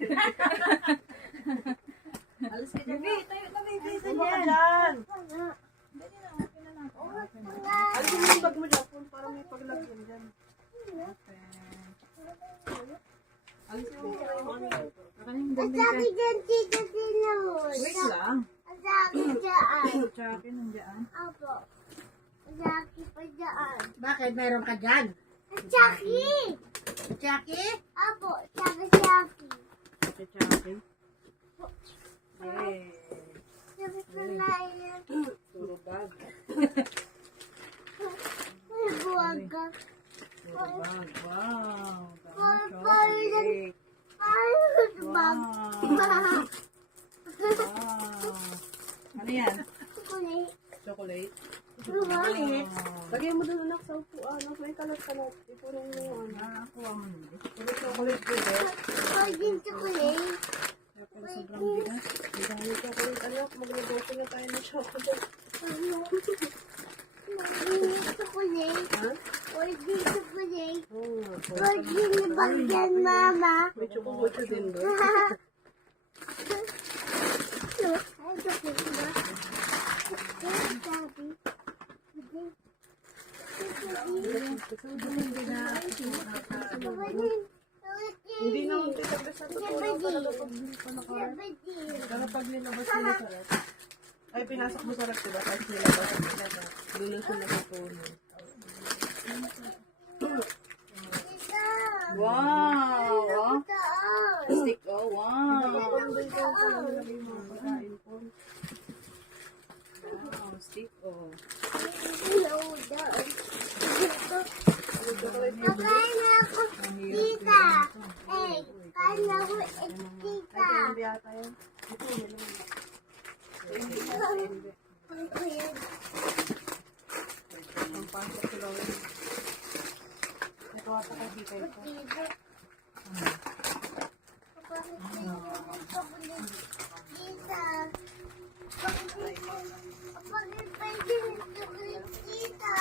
Alas ka dyan. Baby, tayo na baby. Ano ka dyan? Dali na, okay na lang. Alisin mo yung bag mo dyan. Kung parang may paglagyan dyan. Alisin mo yung ano. Kakaling Ang ganda sabi dyan, Tita Tinus. Wait lang. Ang sabi dyan. Tsaka nandiyan. Apo. Ang sabi pa dyan. Bakit meron ka dyan? Ang saki. Jackie? Apo, saki saki. Tsaka. Eh. Sabi ko na yun. Puro bag. May buwaga. Puro bag. Wow. Chocolate. Bag. Wow. Wow. Ano yan? Kulit. Chocolate. Kulit. Lagyan mo doon anak sa upuan. Ano, may kalat-kalat. Ipunin mo yung ano. Nakakuha mo nila. Puro chocolate po eh. Din chocolate. Pala sobrang bigas. Ang dami chocolate. Anak, magluluto na tayo ng chocolate. Ano? Pag chocolate. Ha? Pag din chocolate. Oo nga. Pag din bagyan mama. May chocolate din doon. Ay, chocolate ba? Sabi. Hindi na ang titagas sa totoo lang talaga pag hindi pa naka... Pero pag nilabas nila sa rep, ay pinasok mo sa rep, diba? Tapos nilabas mo sila na doon na sila natutunan. Wow. Oh. Stick. Oh, wow. Wow. Stick. Oh. Kakain na ako, tita. Eh, kain na ako, eh, tita. Ay, hindi ata yan. Ito, yun lang. Hindi ka hindi. Ayan. Ang pasok sila rin. Ito ata kay Tita ito. Tita. Tita. Kapag pwede tita.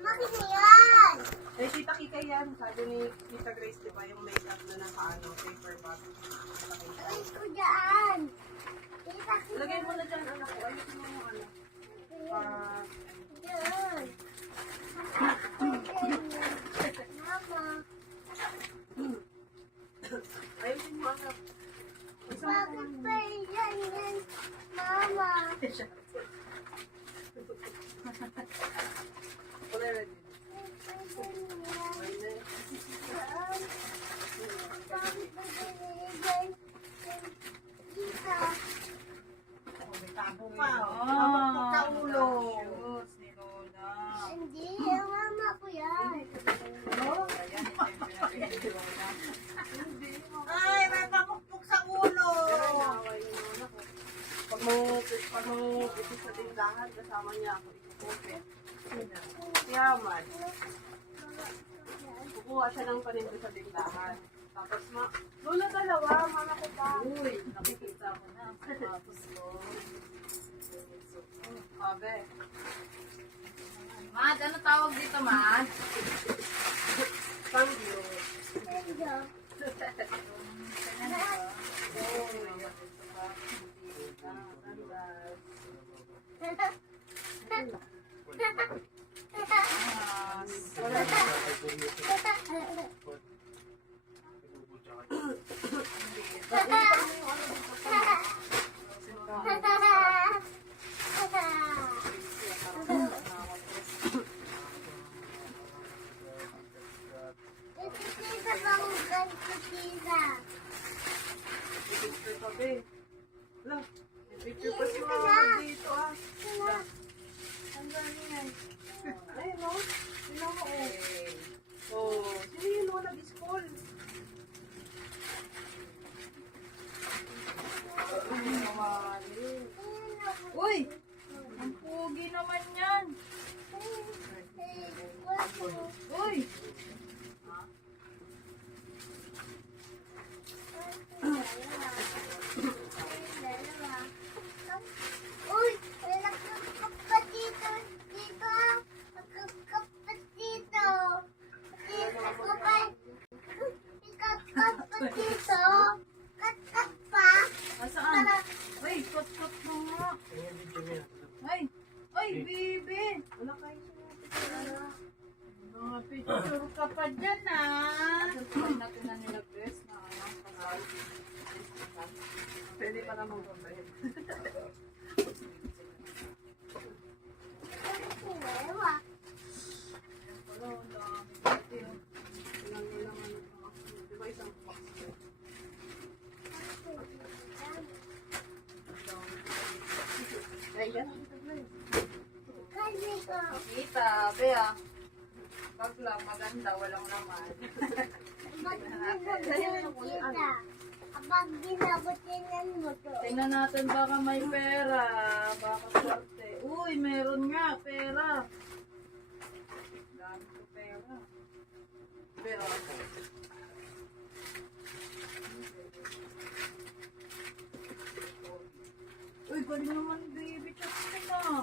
Bakit yan? Eh, Tita Kika Sabi ni Tita Grace, di ba, yung make-up na naka, ano, paper bag. Alis ko dyan. Lagay mo na dyan, anak ko. Ayusin mo yung ano. Ah, dyan. Mama. ayusin mo, anak. Bakit pa yan yan? Mama. Wala na din. Bakit pa yan? Tita. Tabo pa. Oh. Ka ulo. Shoes ni Lola. Hindi, mama ko yan. Ay, may pamukpok sa ulo. Pag mangungupit, pag mangungupit sa tindahan, kasama niya ako ikukupit. Si Hamad. Kukuha siya ng paninda sa tindahan. Tapos ma, Lola dalawa, mama ko pa. Uy, nakikita ko na. Tapos ko. Abe. Mad, ano tawag dito, Mad? Thank you. Kita, Bea. Ah. Wag lang, maganda, walang laman. Kapag ginabutin mo to. Tingnan natin baka may pera. Baka swerte. Uy, meron nga, pera. Dami ko pera. Pero ako. Bagal naman, baby. Tapos na.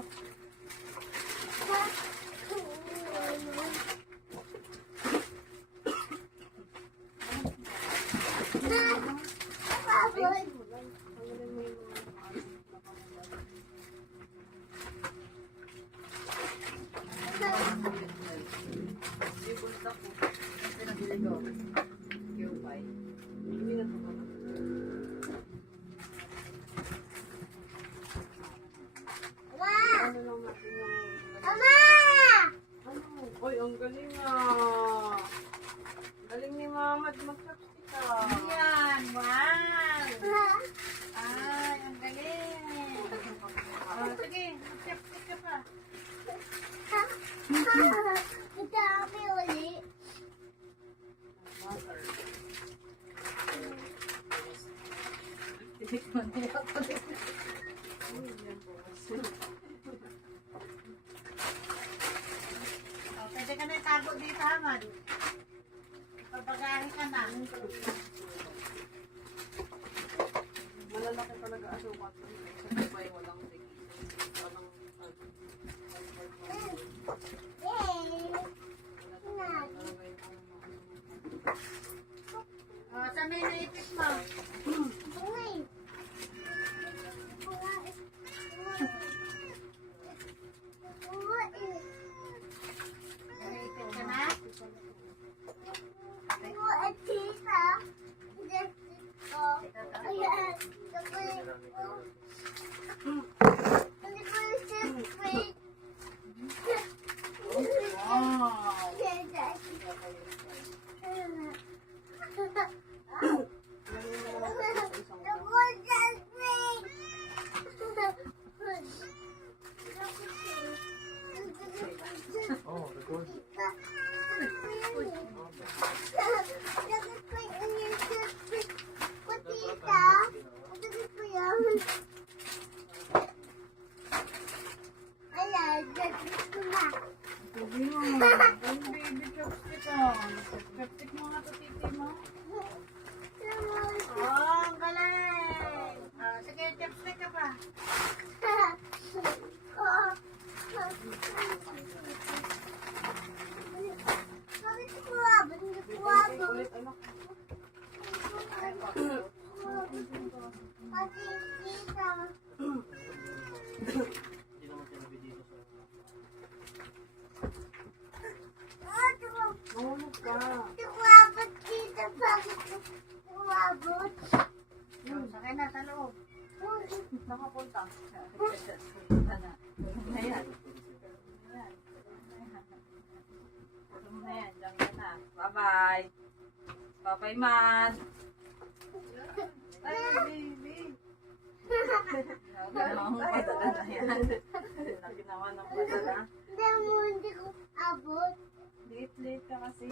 Baboy. Thank you. Nanay, naipit ma. 我听。Ginawa pa talaga yan. Ginawa ng pa talaga. Hindi mo, hindi ko abot. Late-late ka kasi.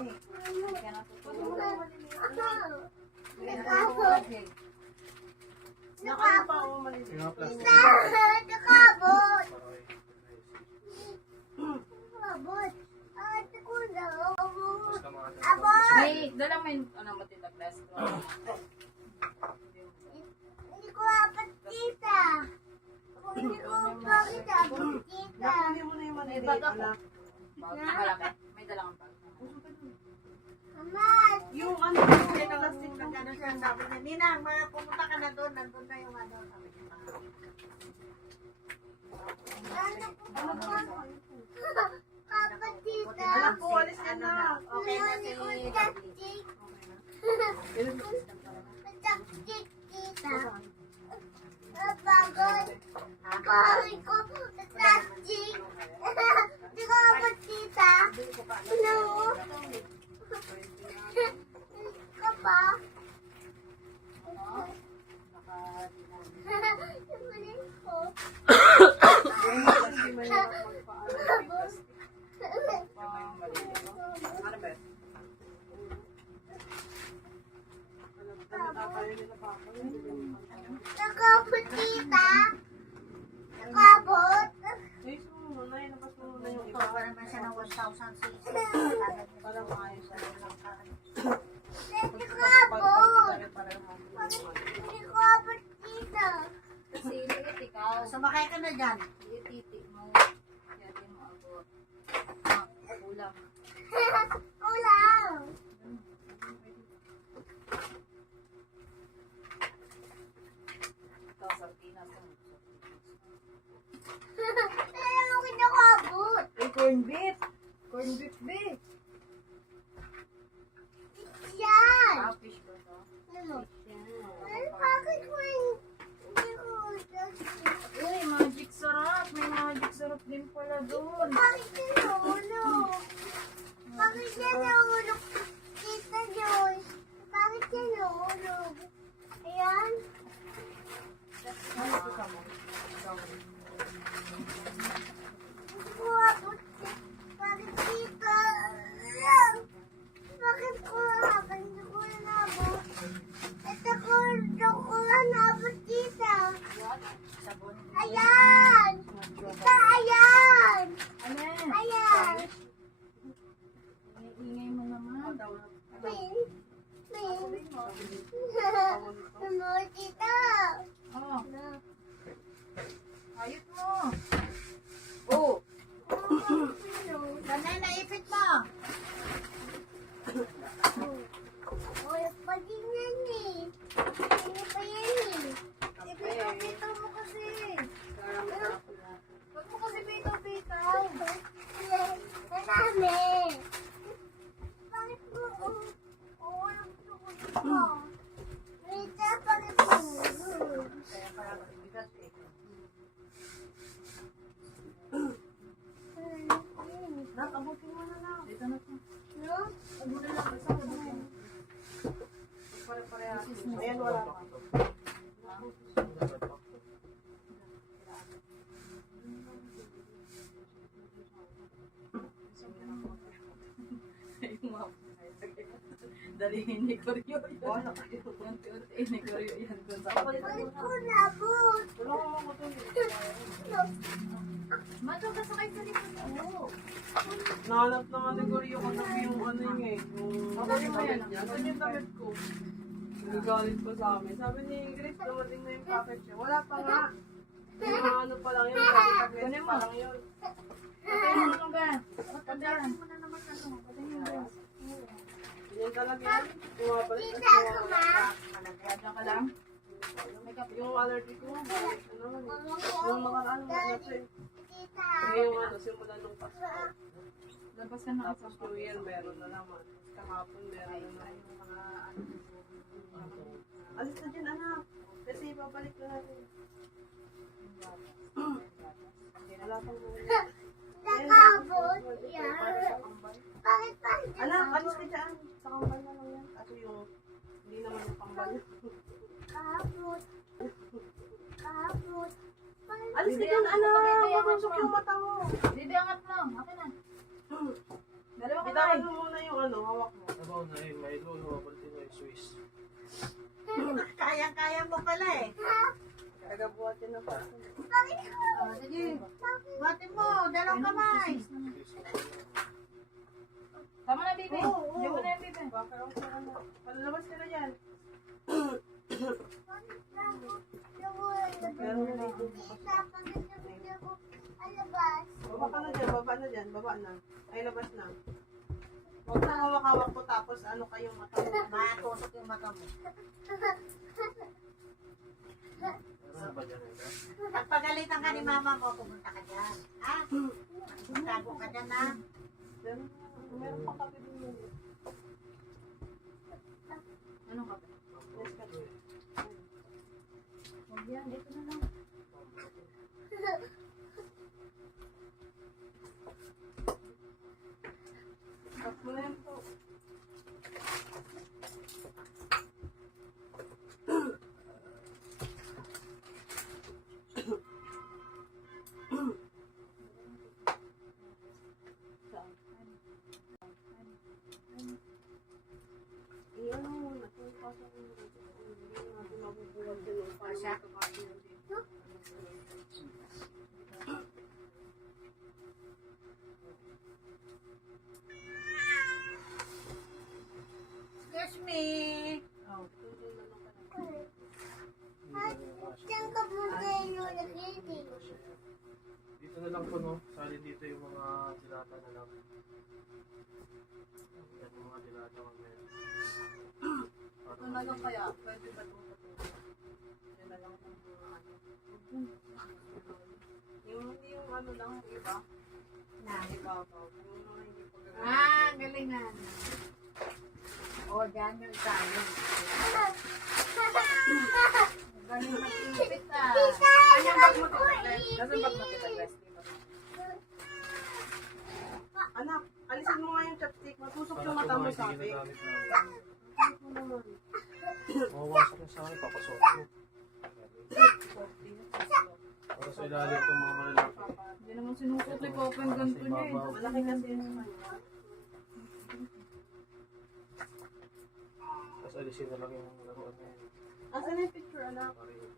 ka. May dalang bag. Mama! Yung ano, yung plastic na siya. Sabi niya, Ninang, mga pumunta na doon. Nandun na yung ano. Sabi niya, ano po? Ano po, alis na. Okay na si Kapatid. Chapstick, tita. Napagod. Kawin ko sa chapstick. Di ko ako, tita. No. Ka pa? Tumanin ko. Kasi may magpaano. Ano ba? Ano tayo nila papa? Nakabot, tita. Nakabot. Ay, so, na, ilabas mo muna yung Ito iba. pa naman siya ng 1,006. Parang maayos na rin. Nakabot. Pareho. Nakabot, tita. Siliit ikaw. Sumakay ka na dyan. Titi mo. Yati mo abot. Kulang. Ulang. Ikaw sa Pinas. Kaya mo kinakabot. Ay, corn beef. Corn beef, be. Yan. Ah, fish ba to? Ano? Ay, bakit ko yung... Uy, magic sarap. May magic sarap din pala doon. Bakit? Bakit yan nahulog? Tita Joyce. Bakit yan nahulog? Ayan. Kumabot siya. Bakit tita? Bakit ko habang hindi ko nabot? Ito ko, ito ko nabot tita. Sabon. Ayan! Tita, ayan! Ano? Ayan! Ay, ingay mo naman. Min! Min! Ano, tita? Oh, Ano? ayot mo. Oh, Sanay naipit mo. Wala pa din yan eh. Ano pa yan eh? ipito-pito mo kasi. Huwag mo kasi pito-pito. Marami. Bakit mo? Oh, oh, walang tukod ko. Rita, bakit mo? Kaya parang bigas eh. Nakabutin mo na lang. Dito na to. No? Pare-parehas. Ayan, wala pa. Dalihin ni Koryo yun. Wala. Unti-unti ni Koryo yan dun sa Bakit ko nabot? Tulungan mo ko to. Mato ka sakay sa likod mo. Nahanap naman ni Goryo katabi yung ano yung eh. Yung Sabi mo yan. Saan yung damit ko? Nagagalit pa sa amin. Sabi ni Grace, dumating na yung package niya. Wala pa nga. Yung mga ano pa lang yun. Sabi sa Grace pa lang yun. Patay mo naman ba? Patay Mo na naman ano. Ganyan talaga yan. Bumabalik at Tita, bumabalik. kuma. Diyan ka lang. Makeup Yung allergy ko, balik na naman. Yung mga ano, ano to eh. Kaya yung ano, simula nung Pasko. Labas ka na Tapos New Year, meron na naman. Kahapon, meron na naman. Yung mga ano. Alis na dyan, anak. Kasi babalik na natin. Wala pang Nakabot. Yan. Bakit pa? Anak, alis ka dyan. Sa kambal na lang yan. Kaso yung, hindi naman yung kambal. Kabot. Kabot. Alis ka dyan, anak. Matusok yung mata mo. Didi, angat mo. Akin na. Dalawa ka Bitawan mo muna yung ano, hawak Kayang-kaya mo pala eh. Tagabuhatin na pa. Bakit ko? Ah, Sige. Bati mo, dalawang kamay. Tama na, baby. Oo, oo. Diyan mo na yung baby. Baka lang sa ano. Palalabas ka na yan. Baba ka na dyan, baba na dyan, baba na. Ay, labas na. Huwag na hawak-hawak po tapos ano kayong mata mo. Matusok yung mata mo. Ano ba dyan ito? Pag pagalitan ka ni mama mo, pumunta ka dyan. Ha? Tago ka dyan ha? Meron, pa kape din yun. Anong kape. Huwag yan, dito na lang. Mo na po. Iyan mo muna. Kung pasok mo na ito, hindi natin mabubuwag din yung Pasya? Excuse me. Oh, tuloy na lang ka na. Diyan ka punta yung nakiti. Dito na lang po, no? Sali dito yung mga dilata na lang. Yan yung mga dilata mamaya. Ito na lang kaya, pwede ba itong? Yan na lang ang mga ano. Yung, yung ano lang, yung iba. Na. Ibabaw. Yung mga hindi pa ganun. Ah, galingan. O, dyan yung tayo. Galing mag-ipit ah. Kanyang bag mo tita Nasaan bag mo Gles? Anak, alisin mo nga yung chopstick. Matusok yung mata mo sa akin. Ginagamit na. Naman? Sa akin, papasok ko. Para sa ilalim itong mga malalaki. Hindi naman sinukot ni Papa yung ganito niya eh. Malaki kasi yun kanya. Tapos alisin na lang yung laruan yun. Asan yung picture, anak? Yung.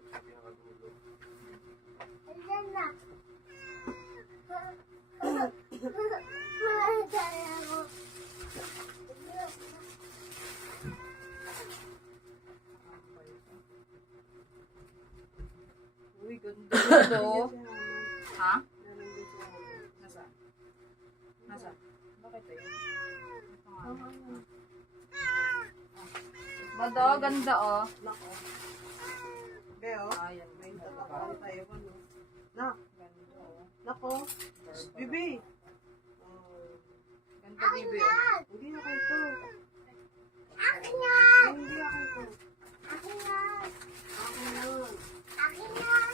Diyan na. Diyan ako. Uy, nito. ha? Nasaan? Nasaan? Bakit? Ito nga. Bado, ganda oh. Nako. Beo, Ayan, may tatakpan tayo. Nak, oh. nako. Bibi. Ganda, bibi. hindi na kayo to. Akin! Ay, Hindi ako to. Akin yan! Akin yun. Akin yan!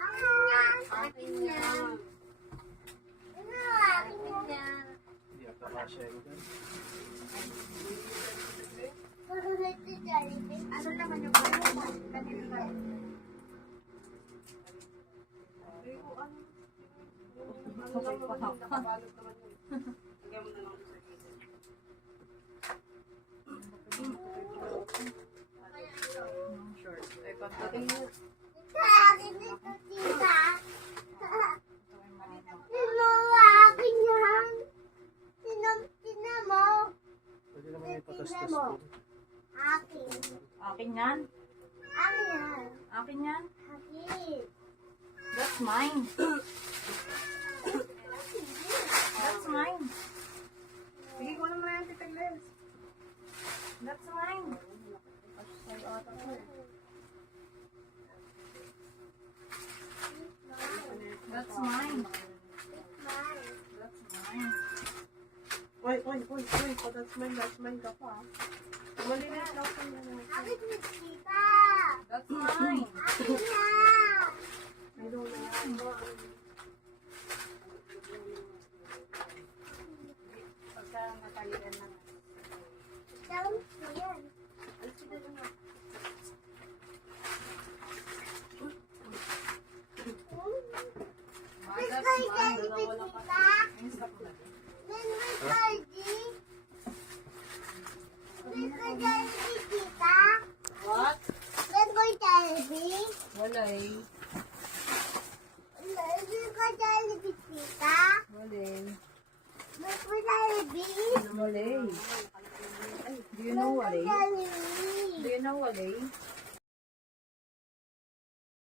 Akin yan. Akin yan! Ano? Akin yan! Hindi ata yun. Ito Jollibee. Ano naman yung kanina? Ay, kung ano. Yung naman yun, nakabalot naman yun. Lagyan mo na lang sa kitchen. Ang short. Eh, ganda Akin rin. yun. Ito akin ito, tita. Ito yung mga Sino akin yan? Sino, sino mo? Pwede naman may patastas ko. Akin. Akin yan. Akin yan. Akin yan. Akin. That's mine. That's mine. Sige, ko naman yan, Tita Gles. That's mine. That's mine. That's mine. Oy, oy, oy, oy. That's mine, that's mine ka pa. Malinis lang. Akin ni tita. That's mine. Akin yan. 没东西啊。